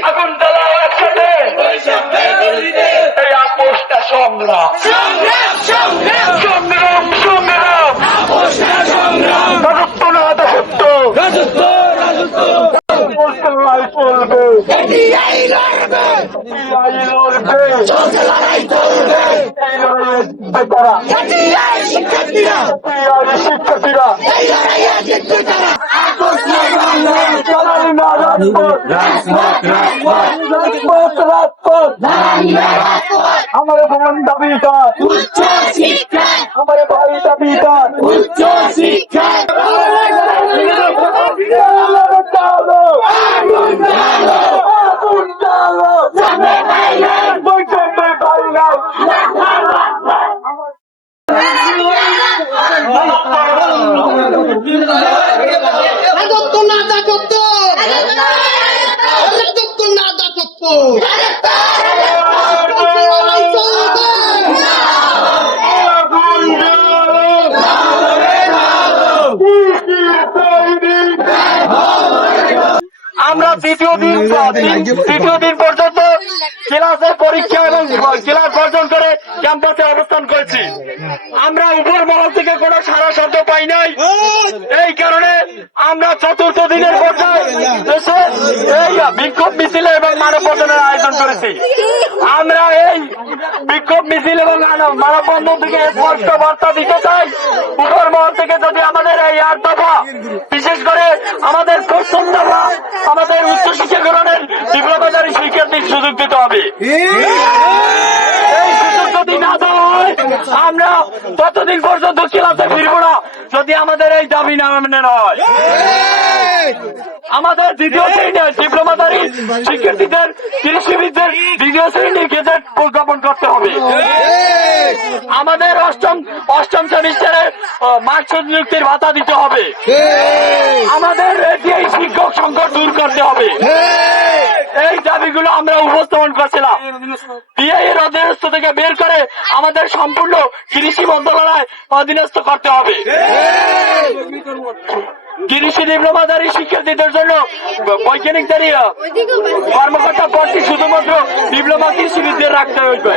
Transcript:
আগুন জ্বালাও একসাথে এই আপোষটা সংগ্রাম সংগ্রাম সংগ্রাম সংগ্রাম সংগ্রাম রাজত্ব। না দাসত্ব লড়াই চলবে এই লড়বে এই লড়াইয়ের বেতারা শিক্ষার্থীরা চালানি না রাজপথ রাজপথ রাজপথ আমার বোন দাবিটা আমার ভাই দাবিটা আগুন জ্বালো আগুন জ্বালো বাইরে রাজত্ব না দাপত্য রাজত্ব না দাসত্ব লড়াই চলবে আগুন জ্বালো কিসের তৈরি আমরা দ্বিতীয় দিন তৃতীয় দিন পর্যন্ত ক্লাসের পরীক্ষা এবং ক্লাস বর্জন করে ক্যাম্পাসে অবস্থান করেছি। আমরা উপর মহল থেকে কোনো সারা শব্দ পাই নাই। এই কারণে আমরা চতুর্থ দিনের পর্যায়ে এই বিক্ষোভ মিছিল এবং মানব বন্ধনের আয়োজন করেছি। আমরা এই বিক্ষোভ মিছিল এবং মানব বন্ধন থেকে স্পষ্ট বার্তা দিতে চাই। উপর মহল থেকে যদি আমাদের এই আর দফা বিশেষ করে আমাদের প্রথম দফা আমাদের উচ্চশিক্ষা গ্রহণের ডিপ্লোমাজারি শিক্ষার্থীর সুযোগ দিতে হবে। এই সুযোগ যদি না দেওয়া হয় আমরা ততদিন পর্যন্ত ক্লাসে ফিরবো না যদি আমাদের এই দাবি না মেনে হয়। আমাদের দ্বিতীয় শ্রেণির ডিপ্লোমাধারী শিক্ষার্থীদের কৃষিবিদদের শ্রেণির গেজেট প্রজ্ঞাপন করতে হবে। আমাদের অষ্টম অষ্টম সেমিস্টারে মার্কশিট নিযুক্তির ভাতা দিতে হবে। আমাদের এই শিক্ষক সংকট দূর করতে হবে। এই দাবিগুলো আমরা উপস্থাপন করছিলাম। এর অধীনস্থ থেকে বের করে আমাদের সম্পূর্ণ কৃষি মন্ত্রণালয় অধীনস্থ করতে হবে। কৃষি ডিপ্লোমাধারী শিক্ষার্থীদের জন্য বৈজ্ঞানিকদারী কর্মকর্তা পদটি শুধুমাত্র ডিপ্লোমা কৃষিবিদদের রাখতে হইবে